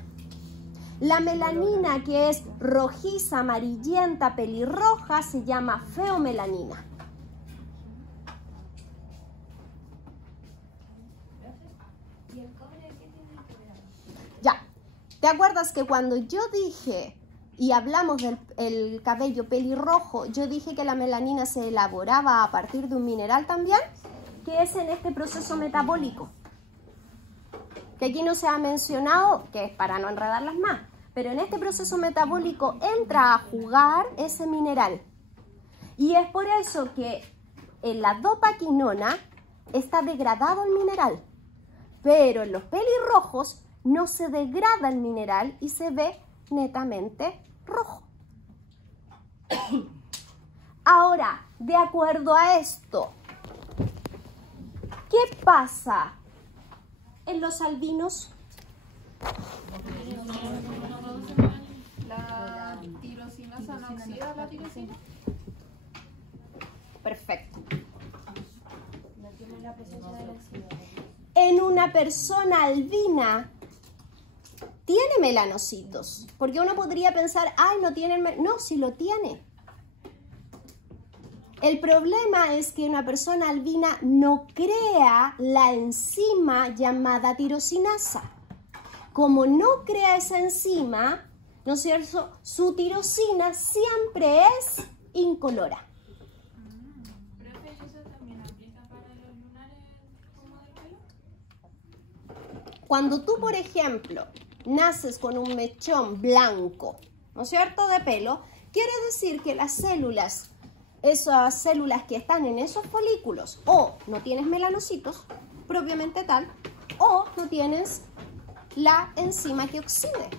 La melanina que es rojiza, amarillenta, pelirroja se llama feomelanina. ¿Y el cobre qué tiene que ver? Ya, ¿te acuerdas que cuando yo dije y hablamos del cabello pelirrojo, yo dije que la melanina se elaboraba a partir de un mineral también, que es en este proceso metabólico? Que aquí no se ha mencionado, que es para no enredarlas más, pero en este proceso metabólico entra a jugar ese mineral. Y es por eso que en la dopaquinona está degradado el mineral, pero en los pelirrojos no se degrada el mineral y se ve netamente rojo. Ahora, de acuerdo a esto, ¿qué pasa en los albinos? La tirosinasa no oxida la tirosina. Perfecto. No tiene la presencia de la enzima. En una persona albina tiene melanocitos, porque uno podría pensar, ay, no tiene, no, sí lo tiene. El problema es que una persona albina no crea la enzima llamada tirosinasa. Como no crea esa enzima, ¿no es cierto?, su tirosina siempre es incolora. Profe, ¿eso también aplica para los lunares como del pelo? Cuando tú, por ejemplo, naces con un mechón blanco, ¿no es cierto?, de pelo, quiere decir que las células, esas células que están en esos folículos, o no tienes melanocitos propiamente tal, o no tienes la enzima que oxide.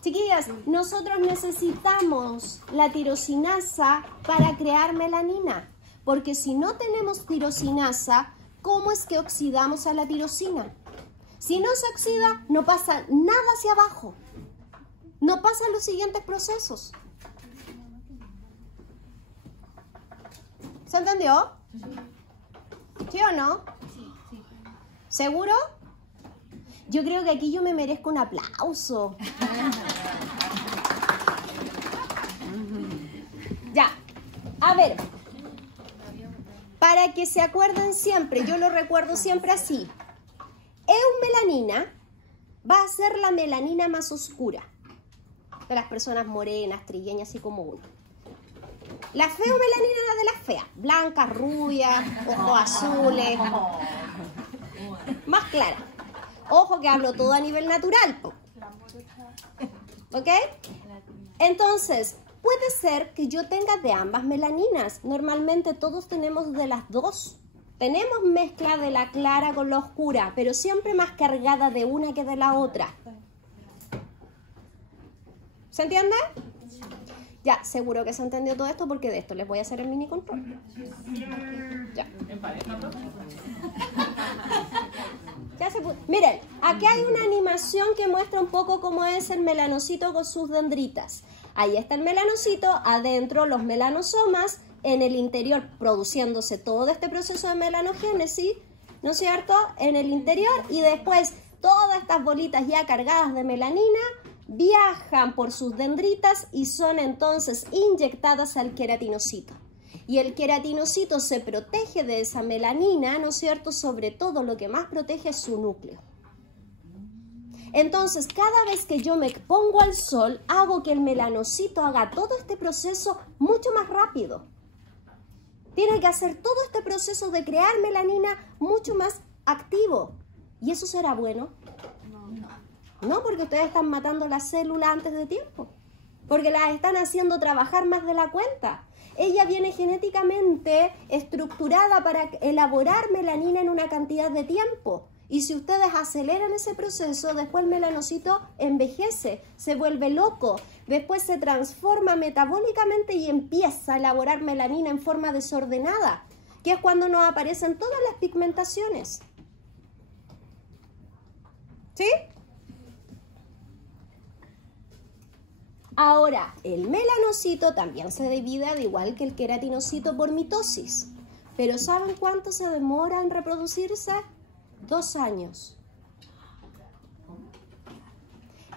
Chiquillas, nosotros necesitamos la tirosinasa para crear melanina, porque si no tenemos tirosinasa, ¿cómo es que oxidamos a la tirosina? Si no se oxida, no pasa nada hacia abajo. No pasan los siguientes procesos. ¿Se entendió? ¿Sí o no? Sí, sí. ¿Seguro? Yo creo que aquí yo me merezco un aplauso. Ya, a ver. Para que se acuerden siempre, yo lo recuerdo siempre así. Eumelanina va a ser la melanina más oscura de las personas morenas, trigueñas, así como uno. La feomelanina era de las feas, blancas, rubias, ojos azules, más clara. Ojo que hablo todo a nivel natural, po. ¿Ok? Entonces, puede ser que yo tenga de ambas melaninas. Normalmente todos tenemos de las dos. Tenemos mezcla de la clara con la oscura, pero siempre más cargada de una que de la otra. ¿Se entiende? Ya, seguro que se entendió todo esto porque de esto les voy a hacer el mini control. Ya. Ya se puso. Miren, aquí hay una animación que muestra un poco cómo es el melanocito con sus dendritas. Ahí está el melanocito, adentro los melanosomas en el interior produciéndose todo este proceso de melanogénesis, ¿no es cierto? En el interior, y después todas estas bolitas ya cargadas de melanina viajan por sus dendritas y son entonces inyectadas al queratinocito. Y el queratinocito se protege de esa melanina, ¿no es cierto? Sobre todo lo que más protege es su núcleo. Entonces, cada vez que yo me expongo al sol, hago que el melanocito haga todo este proceso mucho más rápido. Tiene que hacer todo este proceso de crear melanina mucho más activo. ¿Y eso será bueno? No, porque ustedes están matando las células antes de tiempo. Porque las están haciendo trabajar más de la cuenta. Ella viene genéticamente estructurada para elaborar melanina en una cantidad de tiempo. Y si ustedes aceleran ese proceso, después el melanocito envejece, se vuelve loco, después se transforma metabólicamente y empieza a elaborar melanina en forma desordenada, que es cuando nos aparecen todas las pigmentaciones. ¿Sí? Ahora, el melanocito también se divide al igual que el queratinocito por mitosis. Pero ¿saben cuánto se demora en reproducirse? 2 años.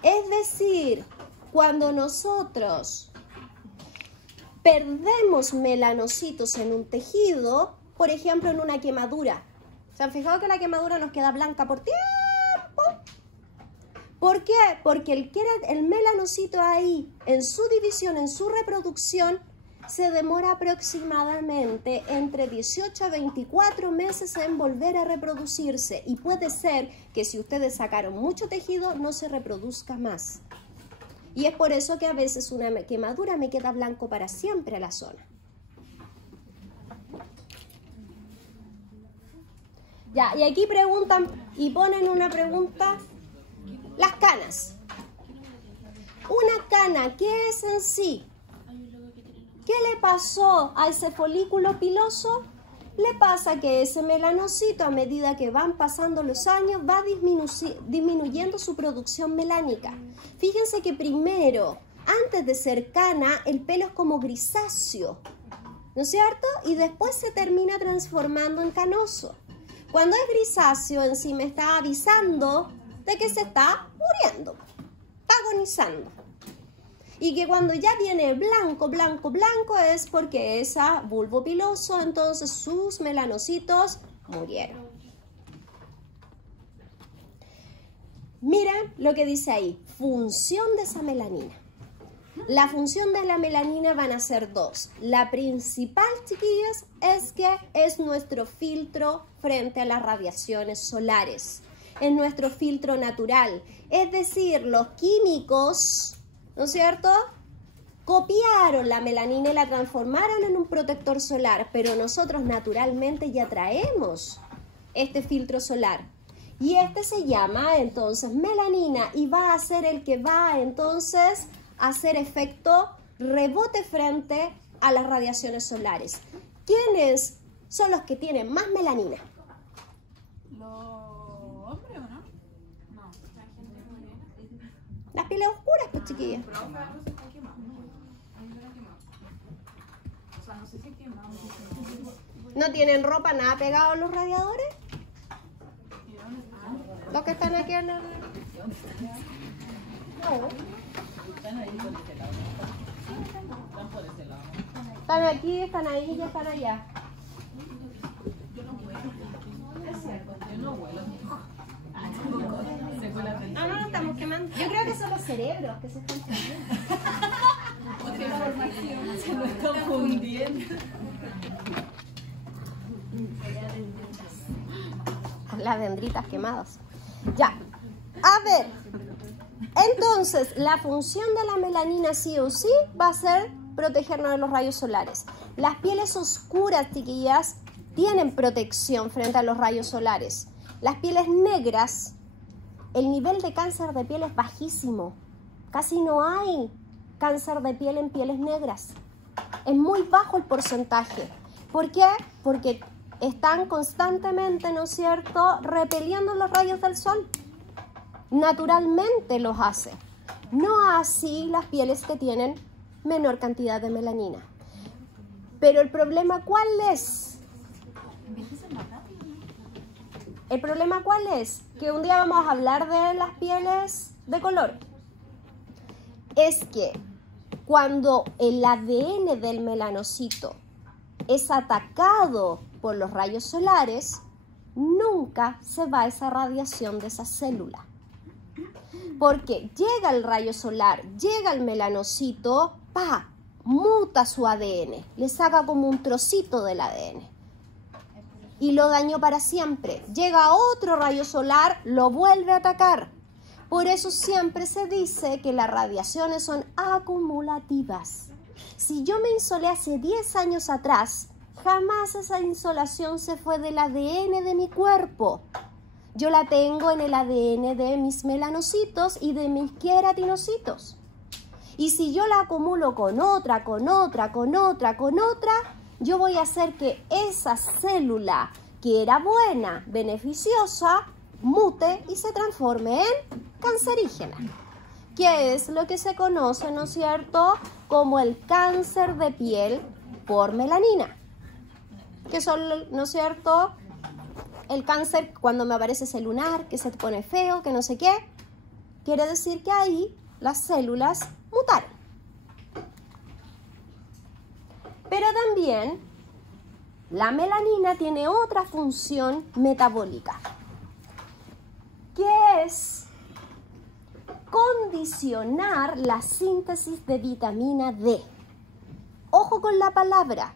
Es decir, cuando nosotros perdemos melanocitos en un tejido, por ejemplo en una quemadura, ¿se han fijado que la quemadura nos queda blanca por tiempo? ¿Por qué? Porque el melanocito ahí, en su división, en su reproducción, se demora aproximadamente entre 18 a 24 meses en volver a reproducirse. Y puede ser que si ustedes sacaron mucho tejido, no se reproduzca más. Y es por eso que a veces una quemadura me queda blanco para siempre a la zona. Ya, y aquí preguntan y ponen una pregunta. Las canas. Una cana, ¿qué es en sí? ¿Qué le pasó a ese folículo piloso? Le pasa que ese melanocito, a medida que van pasando los años, va disminuyendo su producción melánica. Fíjense que primero, antes de ser cana, el pelo es como grisáceo, ¿no es cierto? Y después se termina transformando en canoso. Cuando es grisáceo, en sí me está avisando de que se está muriendo, está agonizando. Y que cuando ya viene blanco, blanco, blanco es porque ese bulbo piloso, entonces sus melanocitos murieron. Miren lo que dice ahí, función de esa melanina. La función de la melanina van a ser 2. La principal, chiquillas, es que es nuestro filtro frente a las radiaciones solares. Es nuestro filtro natural. Es decir, los químicos, ¿no es cierto?, copiaron la melanina y la transformaron en un protector solar, pero nosotros naturalmente ya traemos este filtro solar. Y este se llama entonces melanina y va a ser el que va entonces a hacer efecto rebote frente a las radiaciones solares. ¿Quiénes son los que tienen más melanina? ¿Los hombres o no? No, la gente morena. Las pieles oscuras, pues, chiquillas. Pero ahora no se está quemando. Ahí no está quemado. O sea, no sé si quemamos. ¿No tienen ropa nada pegado a los radiadores? ¿Y dónde están? Los que están aquí en el... No. Están ahí por ese lado. Están por ese lado. Están aquí, están ahí y están allá. Yo no huelo. Se cuela del No, no estamos quemando. Yo creo que son los cerebros que se están quemando. Se lo están fundiendo. Las dendritas quemadas. Ya. A ver. Entonces, la función de la melanina sí o sí va a ser protegernos de los rayos solares. Las pieles oscuras, chiquillas, tienen protección frente a los rayos solares. Las pieles negras, el nivel de cáncer de piel es bajísimo. Casi no hay cáncer de piel en pieles negras. Es muy bajo el porcentaje. ¿Por qué? Porque están constantemente, ¿no es cierto?, repeliendo los rayos del sol. Naturalmente los hace. No así las pieles que tienen menor cantidad de melanina. Pero el problema, ¿cuál es? El problema, ¿cuál es? Que un día vamos a hablar de las pieles de color. Es que cuando el ADN del melanocito es atacado por los rayos solares, nunca se va esa radiación de esa célula. Porque llega el rayo solar, llega el melanocito, ¡pa!, muta su ADN, le saca como un trocito del ADN y lo dañó para siempre. Llega otro rayo solar, lo vuelve a atacar. Por eso siempre se dice que las radiaciones son acumulativas. Si yo me insolé hace 10 años atrás, jamás esa insolación se fue del ADN de mi cuerpo. Yo la tengo en el ADN de mis melanocitos y de mis queratinocitos. Y si yo la acumulo con otra, yo voy a hacer que esa célula que era buena, beneficiosa, mute y se transforme en cancerígena, que es lo que se conoce, ¿no es cierto?, como el cáncer de piel por melanina, que son, ¿no es cierto?, el cáncer cuando me aparece ese lunar, que se pone feo, que no sé qué, quiere decir que ahí las células mutaron. Pero también la melanina tiene otra función metabólica, que es condicionar la síntesis de vitamina D. Ojo con la palabra.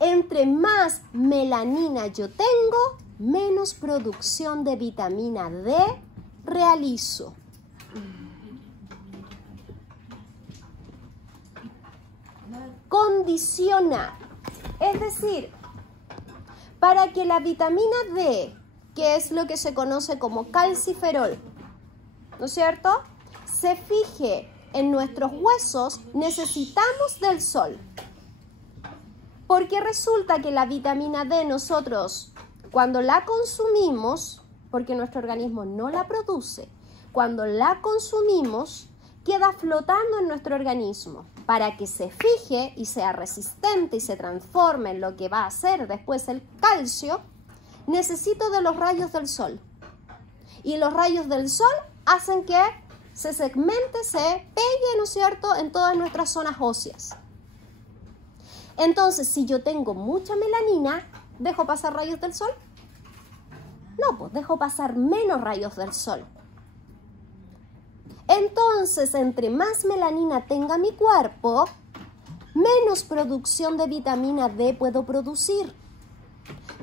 Entre más melanina yo tengo, menos producción de vitamina D realizo. Condiciona, es decir, para que la vitamina D, que es lo que se conoce como calciferol, ¿no es cierto?, se fije en nuestros huesos, necesitamos del sol. Porque resulta que la vitamina D nosotros, cuando la consumimos, porque nuestro organismo no la produce, cuando la consumimos, queda flotando en nuestro organismo. Para que se fije y sea resistente y se transforme en lo que va a ser después el calcio, necesito de los rayos del sol. Y los rayos del sol hacen que se segmente, se pegue, ¿no es cierto?, en todas nuestras zonas óseas. Entonces, si yo tengo mucha melanina, ¿dejo pasar rayos del sol? No, pues dejo pasar menos rayos del sol. Entonces, entre más melanina tenga mi cuerpo, menos producción de vitamina D puedo producir.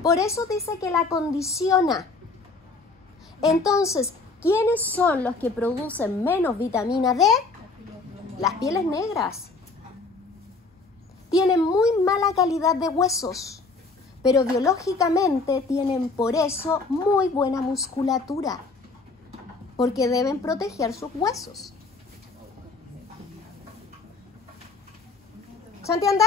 Por eso dice que la condiciona. Entonces, ¿quiénes son los que producen menos vitamina D? Las pieles negras. Tienen muy mala calidad de huesos, pero biológicamente tienen por eso muy buena musculatura, porque deben proteger sus huesos. ¿Se entiende?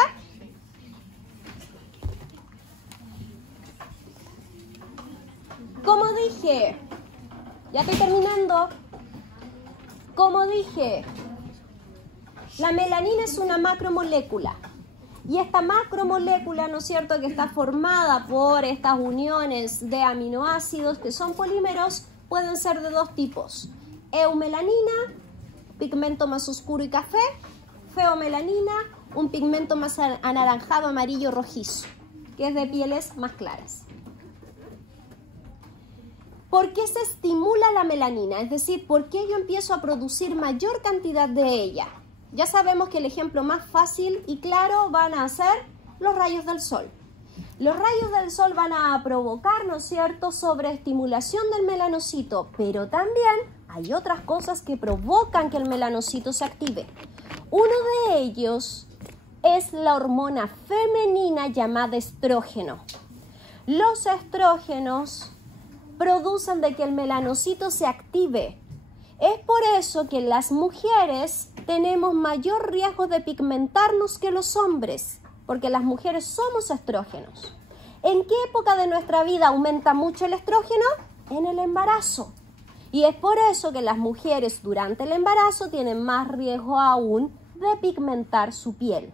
Como dije, ya estoy terminando. Como dije, la melanina es una macromolécula. Y esta macromolécula, ¿no es cierto?, que está formada por estas uniones de aminoácidos que son polímeros, pueden ser de dos tipos. Eumelanina, pigmento más oscuro y café. Feomelanina, un pigmento más anaranjado, amarillo, rojizo, que es de pieles más claras. ¿Por qué se estimula la melanina? Es decir, ¿por qué yo empiezo a producir mayor cantidad de ella? Ya sabemos que el ejemplo más fácil y claro van a ser los rayos del sol. Los rayos del sol van a provocar, ¿no es cierto?, sobreestimulación del melanocito, pero también hay otras cosas que provocan que el melanocito se active. Uno de ellos es la hormona femenina llamada estrógeno. Los estrógenos producen de que el melanocito se active. Es por eso que las mujeres tenemos mayor riesgo de pigmentarnos que los hombres, porque las mujeres somos estrógenos. ¿En qué época de nuestra vida aumenta mucho el estrógeno? En el embarazo. Y es por eso que las mujeres durante el embarazo tienen más riesgo aún de pigmentar su piel,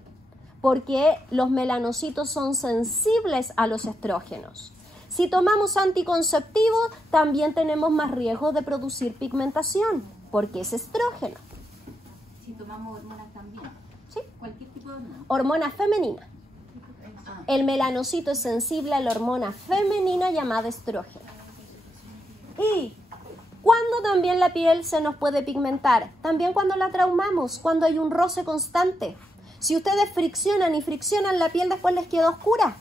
porque los melanocitos son sensibles a los estrógenos. Si tomamos anticonceptivos, también tenemos más riesgo de producir pigmentación, porque es estrógeno. Si tomamos hormonas también. ¿Sí? Cualquier tipo de hormona. Hormona femenina. El melanocito es sensible a la hormona femenina llamada estrógeno. ¿Y cuándo también la piel se nos puede pigmentar? También cuando la traumamos, cuando hay un roce constante. Si ustedes friccionan y friccionan la piel, después les queda oscura.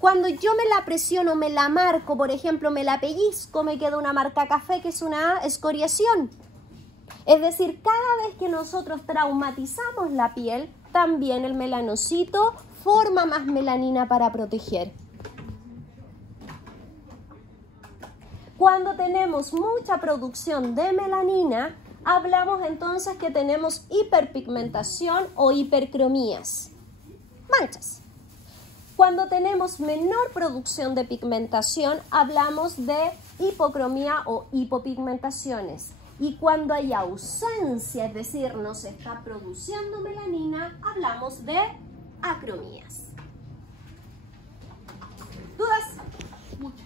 Cuando yo me la presiono, me la marco, por ejemplo, me la pellizco, me queda una marca café, que es una escoriación. Es decir, cada vez que nosotros traumatizamos la piel, también el melanocito forma más melanina para proteger. Cuando tenemos mucha producción de melanina, hablamos entonces que tenemos hiperpigmentación o hipercromías, manchas. Cuando tenemos menor producción de pigmentación, hablamos de hipocromía o hipopigmentaciones. Y cuando hay ausencia, es decir, no se está produciendo melanina, hablamos de acromías. ¿Dudas? Muchas.